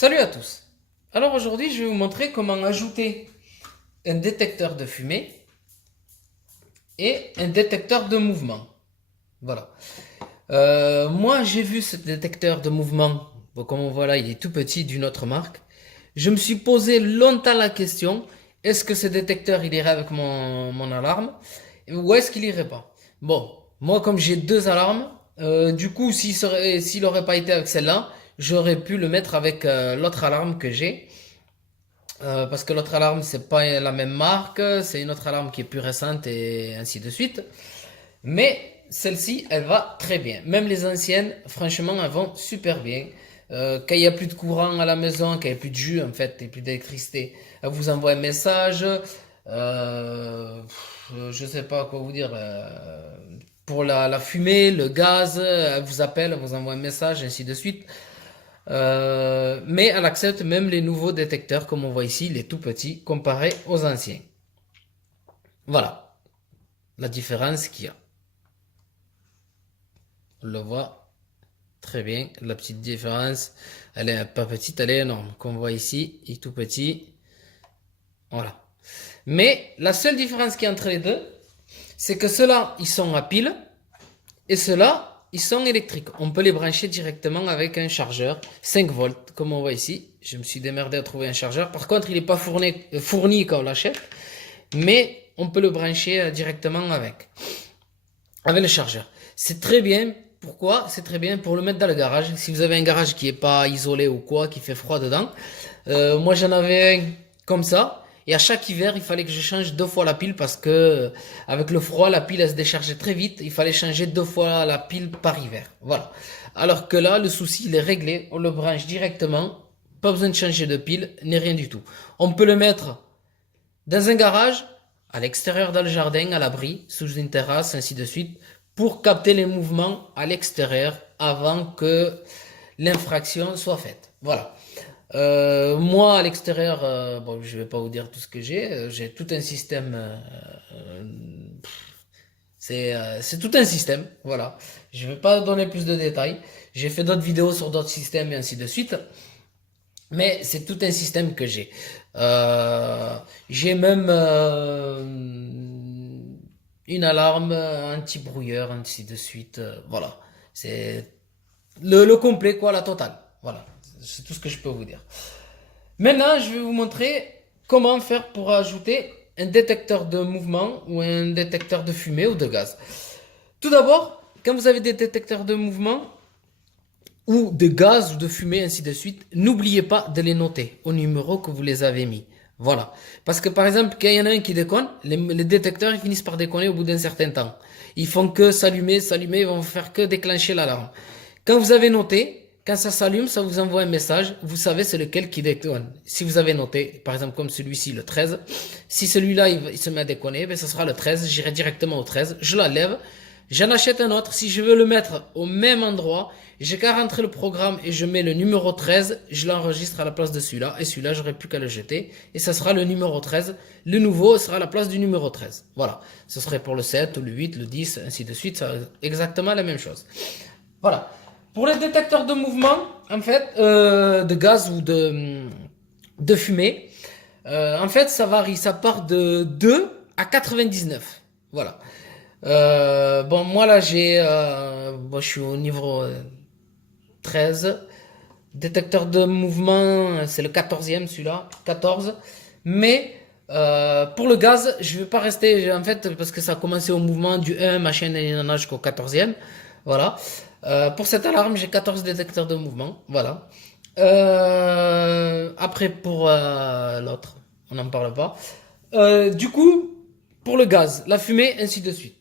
Salut à tous. Alors aujourd'hui, je vais vous montrer comment ajouter un détecteur de fumée et un détecteur de mouvement. Voilà. Moi, j'ai vu ce détecteur de mouvement. Bon, comme on voit là, il est tout petit d'une autre marque. Je me suis posé longtemps la question, est-ce que ce détecteur, il irait avec mon alarme ou est-ce qu'il irait pas? Bon, moi, comme j'ai deux alarmes, du coup, s'il aurait pas été avec celle-là, j'aurais pu le mettre avec l'autre alarme que j'ai. Parce que l'autre alarme, c'est pas la même marque, c'est une autre alarme qui est plus récente et ainsi de suite. Mais celle-ci, elle va très bien. Même les anciennes, franchement, elles vont super bien. Quand il n'y a plus de courant à la maison, quand il n'y a plus de jus en fait, et plus d'électricité, elle vous envoie un message. Je sais pas quoi vous dire. Pour la fumée, le gaz, elle vous appelle, elle vous envoie un message, ainsi de suite. Mais elle accepte même les nouveaux détecteurs, comme on voit ici, les tout petits, comparés aux anciens. Voilà la différence qu'il y a. On le voit très bien, la petite différence. Elle est pas petite, elle est énorme. Comme on voit ici, il est tout petit. Voilà. Mais la seule différence qu'il y a entre les deux, c'est que ceux-là, ils sont à pile et ceux-là, ils sont électriques. On peut les brancher directement avec un chargeur 5 volts, comme on voit ici. Je me suis démerdé à trouver un chargeur. Par contre, il n'est pas fourni quand on l'achète, mais on peut le brancher directement avec le chargeur. C'est très bien. Pourquoi? C'est très bien pour le mettre dans le garage. Si vous avez un garage qui est pas isolé ou quoi, qui fait froid dedans. Moi, j'en avais un comme ça. Et à chaque hiver, il fallait que je change deux fois la pile parce que avec le froid, la pile elle se déchargeait très vite. Il fallait changer deux fois la pile par hiver. Voilà. Alors que là, le souci, il est réglé. On le branche directement. Pas besoin de changer de pile, ni rien du tout. On peut le mettre dans un garage, à l'extérieur dans le jardin, à l'abri, sous une terrasse, ainsi de suite, pour capter les mouvements à l'extérieur avant que l'infraction soit faite. Voilà. Moi, à l'extérieur, bon, je vais pas vous dire tout ce que j'ai tout un système. C'est tout un système, voilà. Je vais pas donner plus de détails. J'ai fait d'autres vidéos sur d'autres systèmes et ainsi de suite. Mais c'est tout un système que j'ai. J'ai même une alarme anti-brouilleur, ainsi de suite. Voilà. C'est le complet, quoi, la totale. Voilà. C'est tout ce que je peux vous dire. Maintenant, je vais vous montrer comment faire pour ajouter un détecteur de mouvement ou un détecteur de fumée ou de gaz. Tout d'abord, quand vous avez des détecteurs de mouvement, ou de gaz ou de fumée, ainsi de suite, n'oubliez pas de les noter au numéro que vous les avez mis. Voilà. Parce que par exemple, quand il y en a un qui déconne, les détecteurs ils finissent par déconner au bout d'un certain temps. Ils font que s'allumer, s'allumer, ils vont faire que déclencher l'alarme. Quand vous avez noté, quand ça s'allume, ça vous envoie un message, vous savez c'est lequel qui déconne. Si vous avez noté, par exemple comme celui-ci, le 13, si celui-là il se met à déconner, ben, ça sera le 13, j'irai directement au 13, je l'enlève, j'en achète un autre, si je veux le mettre au même endroit, j'ai qu'à rentrer le programme et je mets le numéro 13, je l'enregistre à la place de celui-là, et celui-là, j'aurai plus qu'à le jeter, et ça sera le numéro 13. Le nouveau sera à la place du numéro 13. Voilà. Ce serait pour le 7, le 8, le 10, ainsi de suite, ça exactement la même chose. Voilà. Pour les détecteurs de mouvement, en fait, de gaz ou de fumée, en fait, ça varie, ça part de 2 à 99. Voilà. Bon, moi là, bon, je suis au niveau 13. Détecteur de mouvement, c'est le 14e celui-là, 14. Mais pour le gaz, je vais pas rester, en fait, parce que ça a commencé au mouvement du 1, machin, jusqu'au 14e. Voilà. Pour cette alarme, j'ai 14 détecteurs de mouvement. Voilà. Après, pour l'autre, on n'en parle pas. Du coup, pour le gaz, la fumée, ainsi de suite.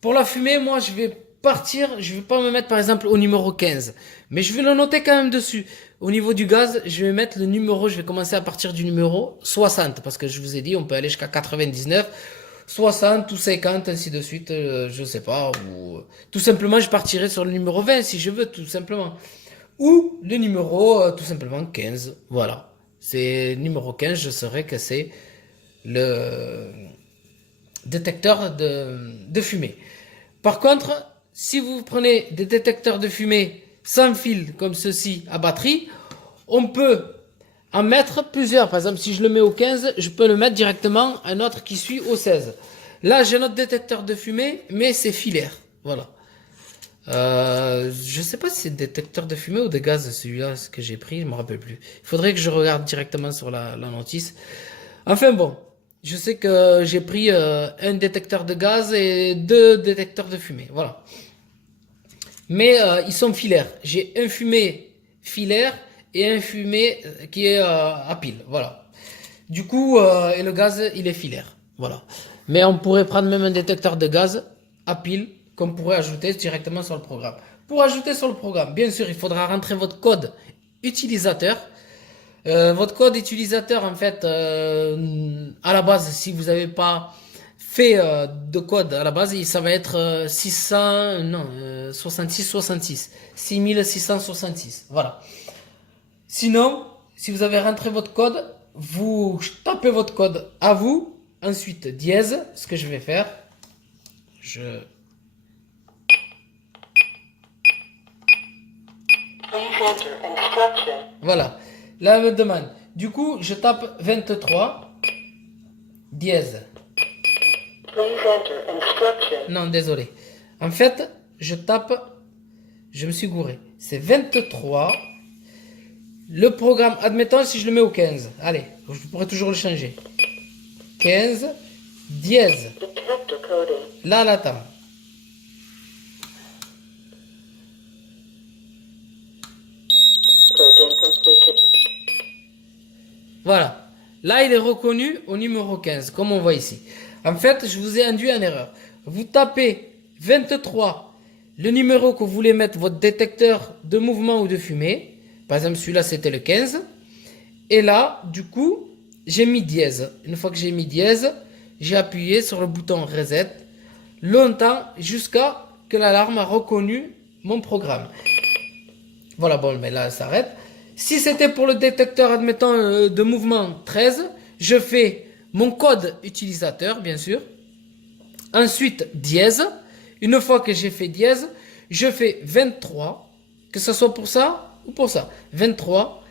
Pour la fumée, moi, je vais partir, je vais pas me mettre par exemple au numéro 15, mais je vais le noter quand même dessus. Au niveau du gaz, je vais mettre le numéro, je vais commencer à partir du numéro 60, parce que je vous ai dit, on peut aller jusqu'à 99, 60 ou 50, ainsi de suite, je sais pas, ou tout simplement, je partirai sur le numéro 20 si je veux, tout simplement. Ou le numéro, tout simplement 15, voilà. C'est numéro 15, je saurais que c'est le détecteur de fumée. Par contre, si vous prenez des détecteurs de fumée sans fil comme ceci à batterie, on peut en mettre plusieurs. Par exemple, si je le mets au 15, je peux le mettre directement un autre qui suit au 16. Là, j'ai notre détecteur de fumée, mais c'est filaire. Voilà. Je sais pas si c'est détecteur de fumée ou de gaz, celui-là, ce que j'ai pris, je me rappelle plus. Il faudrait que je regarde directement sur la notice. Enfin bon, je sais que j'ai pris un détecteur de gaz et 2 détecteurs de fumée. Voilà. Mais ils sont filaires. J'ai un fumé filaire et un fumé qui est à pile. Voilà. Du coup, et le gaz, il est filaire. Voilà. Mais on pourrait prendre même un détecteur de gaz à pile qu'on pourrait ajouter directement sur le programme. Pour ajouter sur le programme, bien sûr, il faudra rentrer votre code utilisateur. Votre code utilisateur, en fait, à la base, si vous n'avez pas fait de code à la base, ça va être 600, non, 6666. 6666. Voilà. Sinon, si vous avez rentré votre code, vous tapez votre code à vous, ensuite dièse, ce que je vais faire. Voilà. Là, elle me demande. Du coup, je tape 23, dièse. Non, désolé. En fait, je me suis gouré. C'est 23. Le programme, admettons si je le mets au 15. Allez, je pourrais toujours le changer. 15, dièse. Là, l'attend. Voilà. Là, il est reconnu au numéro 15, comme on voit ici. En fait, je vous ai induit en erreur. Vous tapez 23, le numéro que vous voulez mettre, votre détecteur de mouvement ou de fumée. Par exemple, celui-là, c'était le 15. Et là, du coup, j'ai mis dièse. Une fois que j'ai mis dièse, j'ai appuyé sur le bouton reset longtemps jusqu'à que l'alarme a reconnu mon programme. Voilà, bon, mais là, ça s'arrête. Si c'était pour le détecteur, admettons, de mouvement 13, je fais mon code utilisateur, bien sûr. Ensuite, dièse. Une fois que j'ai fait dièse, je fais 23, que ce soit pour ça ou pour ça. 23.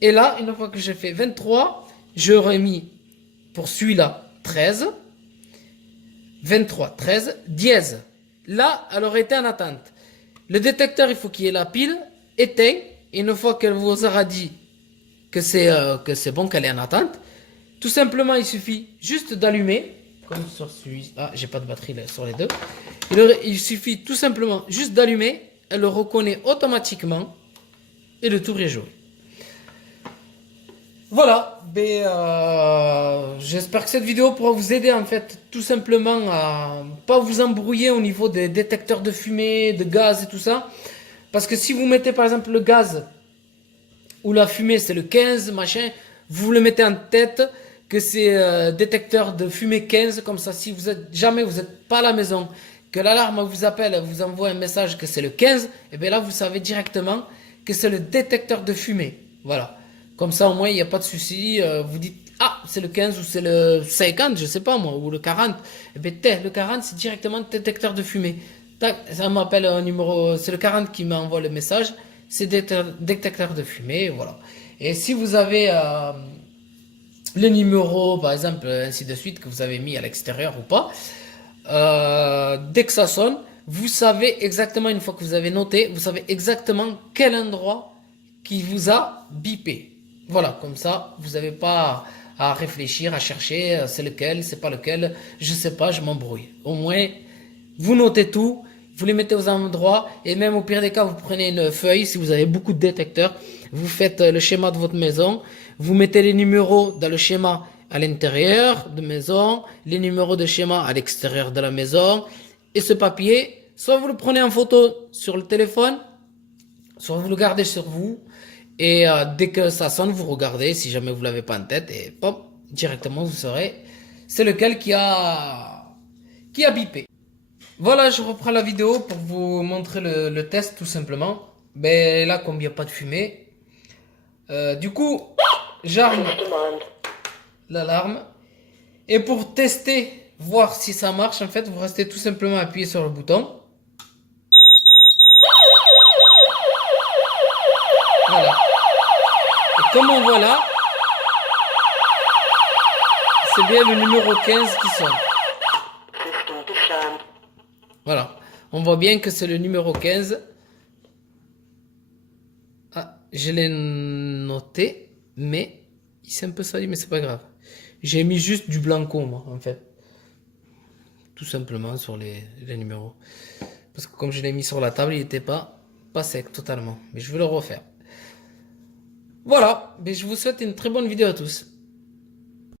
Et là, une fois que j'ai fait 23, je remis pour celui-là 13. 23, 13, dièse. Là, elle aurait été en attente. Le détecteur, il faut qu'il y ait la pile éteint. Et une fois qu'elle vous aura dit que c'est bon, qu'elle est en attente, tout simplement, il suffit juste d'allumer. Comme sur celui. Ah, j'ai pas de batterie là, sur les deux. Il suffit tout simplement juste d'allumer. Elle le reconnaît automatiquement. Et le tour est joué. Voilà, j'espère que cette vidéo pourra vous aider en fait tout simplement à pas vous embrouiller au niveau des détecteurs de fumée, de gaz et tout ça. Parce que si vous mettez par exemple le gaz ou la fumée c'est le 15 machin, vous le mettez en tête que c'est détecteur de fumée 15, comme ça si vous êtes jamais vous n'êtes pas à la maison, que l'alarme vous appelle, vous envoie un message que c'est le 15, et bien là vous savez directement que c'est le détecteur de fumée. Voilà. Comme ça, au moins, il n'y a pas de souci. Vous dites, ah, c'est le 15 ou c'est le 50, je sais pas moi, ou le 40. Eh bien, le 40, c'est directement le détecteur de fumée. Tac, ça m'appelle un numéro, c'est le 40 qui m'envoie le message. C'est détecteur de fumée, voilà. Et si vous avez le numéro, par exemple, ainsi de suite, que vous avez mis à l'extérieur ou pas, dès que ça sonne, vous savez exactement, une fois que vous avez noté, vous savez exactement quel endroit qui vous a bipé. Voilà, comme ça, vous n'avez pas à réfléchir, à chercher, c'est lequel, c'est pas lequel, je sais pas, je m'embrouille. Au moins, vous notez tout, vous les mettez aux endroits, et même au pire des cas, vous prenez une feuille, si vous avez beaucoup de détecteurs, vous faites le schéma de votre maison, vous mettez les numéros dans le schéma à l'intérieur de maison, les numéros de schéma à l'extérieur de la maison, et ce papier, soit vous le prenez en photo sur le téléphone, soit vous le gardez sur vous, et dès que ça sonne, vous regardez, si jamais vous l'avez pas en tête, et pop, directement vous saurez c'est lequel qui a bipé. Voilà, je reprends la vidéo pour vous montrer le test tout simplement. Ben là, comme il n'y a pas de fumée, du coup, j'arme l'alarme. Et pour tester, voir si ça marche, en fait, vous restez tout simplement appuyé sur le bouton. Voilà. Et comme on voit là, c'est bien le numéro 15 qui sonne. Voilà. On voit bien que c'est le numéro 15. Ah, je l'ai noté, mais il s'est un peu sali, mais c'est pas grave. J'ai mis juste du blanco, moi, en fait. Tout simplement sur les numéros. Parce que comme je l'ai mis sur la table, il n'était pas sec totalement. Mais je vais le refaire. Voilà. Mais je vous souhaite une très bonne vidéo à tous.